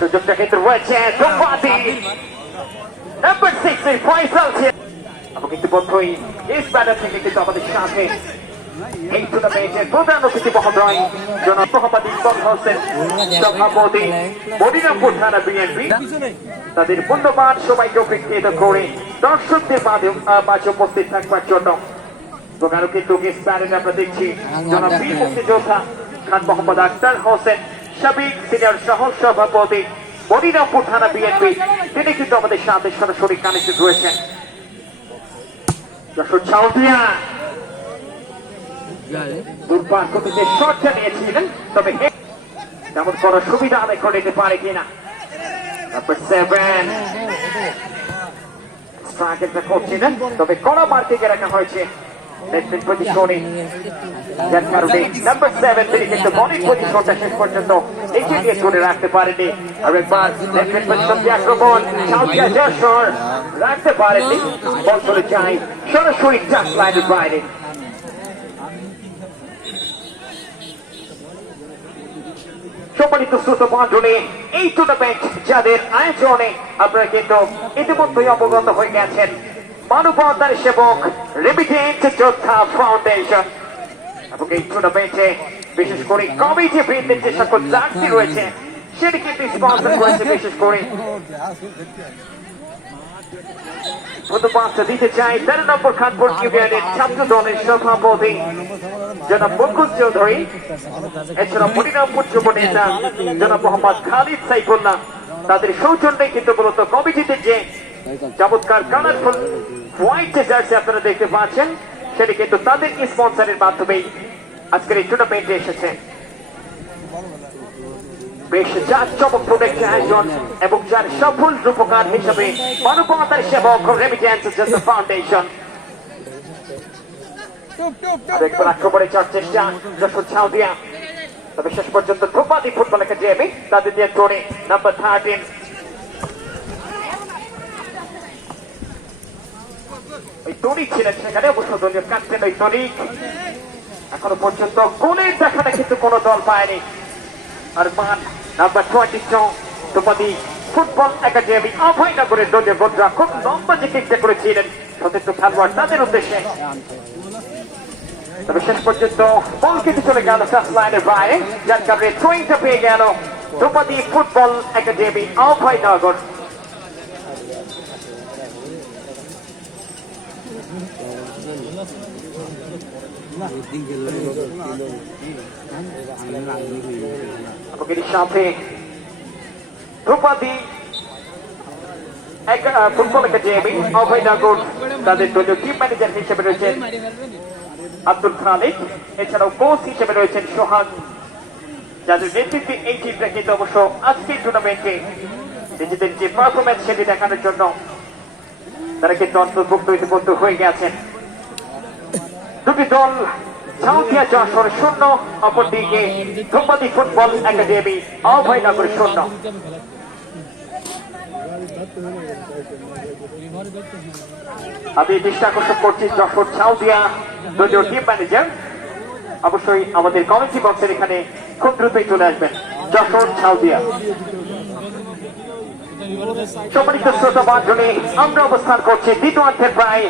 সুযোগটা কিন্তু রয়েছে ধোপাদি নাম্বার 6 এর ফয়সাল এবং ইতিমধ্যেই এই ব্যাটার থেকে কিন্তু আমাদের সাথে এই টুর্নামেন্টের প্রধান অতিথি মহোদয় জনাব মোহাম্মদ ইকবাল হোসেন সভাপতি মনিরামপুর থানা বিএনপি তাদের মূল্যবান সময়কে উপেক্ষিত করে দর্শকদের মাঝে উপস্থিত থাকবার জন্য এবং আরো কিন্তু গেস্ট ব্যাটার আমরা দেখছি জনাব বীর মুক্তিযোদ্ধা খান মোহাম্মদ আখতার হোসেন সাবেক সিনিয়র সহ সভাপতি মনিরামপুর থানা বিএনপি তিনি কিন্তু আমাদের সাথে সরাসরি কানেক্টেড রয়েছেন। যশোর ছাউদিয়া দুর্বার গতিতে শটটা নিয়েছিলেন, তবে তেমন কোন সুবিধা আদায় করে নিতে পারে কিনা। নাম্বার 7 স্ট্রাইকারটা করছিলেন, তবে কড়া মার্কিংয়ে রাখা হয়েছে নেটফিল্ড পজিশনে, যার কারণে নাম্বার 7 তিনি কিন্তু বলিং পজিশনটা শেষ পর্যন্ত নিচে দিয়ে ধরে রাখতে পারেনি। আর একবার নেটফিল্ড পজিশন দিয়ে আক্রমণ ছাউদিয়া যশোর রাখতে পারেনি, বল চলে যায় সরাসরি টাচ লাইনের বাইরে। সম্মানিত শ্রোতা মণ্ডলী, এই টুর্নামেন্ট যাদের আয়োজনে আপনারা কিন্তু ইতিমধ্যেই অবগত হয়ে গেছেন, মানবতার সেবক রেমিটেন্স যোদ্ধা ফাউন্ডেশন, এবং এই টুর্নামেন্টে বিশেষ করে কমিটি বৃন্দের যে সকল জার্সি রয়েছে সেটি কিন্তু স্পন্সর করেছে। বিশেষ করে ধন্যবাদ দিতে চাই 13 নম্বর খানপুর ইউনিয়নের ছাত্র দলের সভাপতি জনাব মুকুল চৌধুরী, এছাড়া মনিরামপুর যুব নেতা জনাব মোহাম্মদ খালিদ সাইফুল্লাহ, তাদের সৌজন্যে কিন্তু মূলত কমিটিতে যে চমৎকার কালারফুল হোয়াইট জার্সি আপনারা দেখতে পাচ্ছেন সেটি কিন্তু তাদের স্পন্সরের মাধ্যমেই আজকের এই টুর্নামেন্টে এসেছে। বেশ চমকপ্রদ একটি আয়োজন এবং যার সফল রূপকার হিসেবে মানবতার সেবক রেমিটেন্স যোদ্ধা ফাউন্ডেশন। একবার আক্রমণে যাওয়ার চেষ্টা যশোর ছাউদিয়া, তবে শেষ পর্যন্ত ধোপাদি ফুটবল একাডেমি তাদের দিয়ে ধরে নাম্বার 13 ওই তরিক ছিলেন সেখানে, অবশ্য দলীয় ক্যাপ্টেন ওই তরিক। এখনো পর্যন্ত গোলের দেখাটা কিন্তু কোন দল পায়নি। আর মান নাম্বার 22 ধোপাদি ফুটবল একাডেমি অভয়নগরের দলীয় বন্ধুরা খুব লম্বা যে কিকটা করেছিলেন সতীর্থ খেলোয়াড় তাদের উদ্দেশ্যে, তবে শেষ পর্যন্ত বল কিন্তু চলে গেল টাচ লাইনের বাইরে, যার কারণে থ্রোইংটা পেয়ে গেল ধোপাদি ফুটবল একাডেমি অভয়নগর। সাথে ধোপাদি ফুটবল একাডেমি অভয়নগর তাদের দলীয় টিম ম্যানেজার হিসেবে রয়েছেন আব্দুল খালিদ, এছাড়াও কোচ হিসেবে রয়েছেন সোহাগ, যাদের নেতৃত্বে এই টিমটা কিন্তু অবশ্য আজকের টুর্নামেন্টে নিজেদের যে পারফরমেন্স সেটি দেখানোর জন্য তারা কিন্তু অন্তর্ভুক্ত ইতিমধ্যে হয়ে গেছেন। দুটি দল ছাউদিয়া যশোর 0, অপরদিকে ধোপাদি ফুটবল একাডেমি অভয়নগর 0। আমি দৃষ্টি আকর্ষণ করছি যশোর ছাউদিয়া দলীয় টিম ম্যানেজার, অবশ্যই আমাদের কমিটি বক্সের এখানে খুব দ্রুতই চলে আসবেন। যশোর ছাউদিয়া সম্মানিত শ্রোতা মণ্ডলী, আমরা অবস্থান করছি দ্বিতীয়ার্ধের প্রায়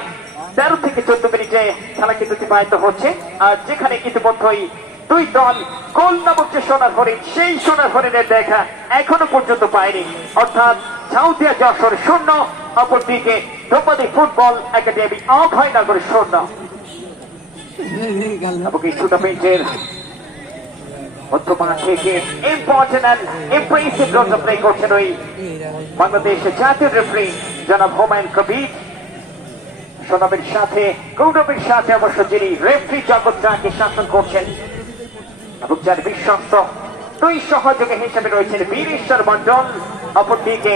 13 থেকে 14 মিনিটে খেলা কিন্তু অতিবাহিত হচ্ছে, আর যেখানে ইতিমধ্যেই দুই দল গোল নামক যে সোনার হরিণ সেই সোনার হরিণের দেখা এখনো পর্যন্ত পায়নি, অর্থাৎ ছাউদিয়া যশোর 0, অপরদিকে ধোপাদি ফুটবল একাডেমি অভয়নগর 0। এবং এই টুর্নামেন্টের মধ্যমান থেকে important and impressive role play করছেন ওই বাংলাদেশের জাতীয় রেফারি জনাব হুমায়ুন কবির, সনবের সাথে গৌরবের সাথে অবশ্য যিনি রেফারি জগৎটাকে শাসন করছেন এবং যার বিশ্বস্ত দুই সহযোগী হিসেবে রয়েছেন বীরেশ্বর মন্ডল, অপরদিকে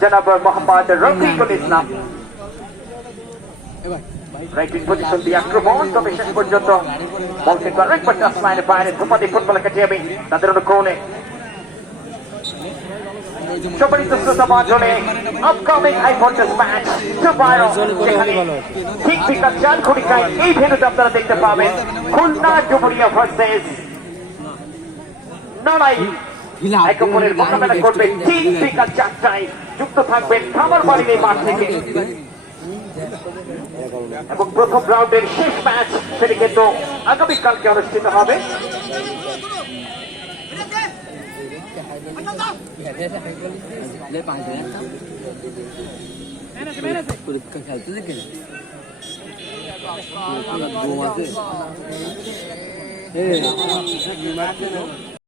জনাব মোহাম্মদ রফিকুল ইসলাম। রাইটিং পজিশন দিয়ে আক্রমণ, তবে শেষ পর্যন্ত বল কিন্তু আরেকবার টাচ লাইনের বাইরে ধোপাদি ফুটবল একাডেমি তাদের অনুকূলে। সম্মানিত শ্রোতা মণ্ডলী, আপকামিং হাই ভোল্টেজ ম্যাচ যেখানে ঠিক বিকাল 4 ঘটিকায় এই ভেন্যুতে আপনারা দেখতে পাবেন খুলনা ডুমুরিয়া ভার্সেস নড়াইল এক অপরের মোকাবেলা করবেন 3 থেকে 4টায় যুক্ত থাকবেন খামারবাড়ির এই মাঠ থেকে। এবং প্রথম রাউন্ডের শেষ ম্যাচ সেটি কিন্তু আগামীকালকে অনুষ্ঠিত হবে। পরীক্ষা খেলতে দেখে ঘুম আছে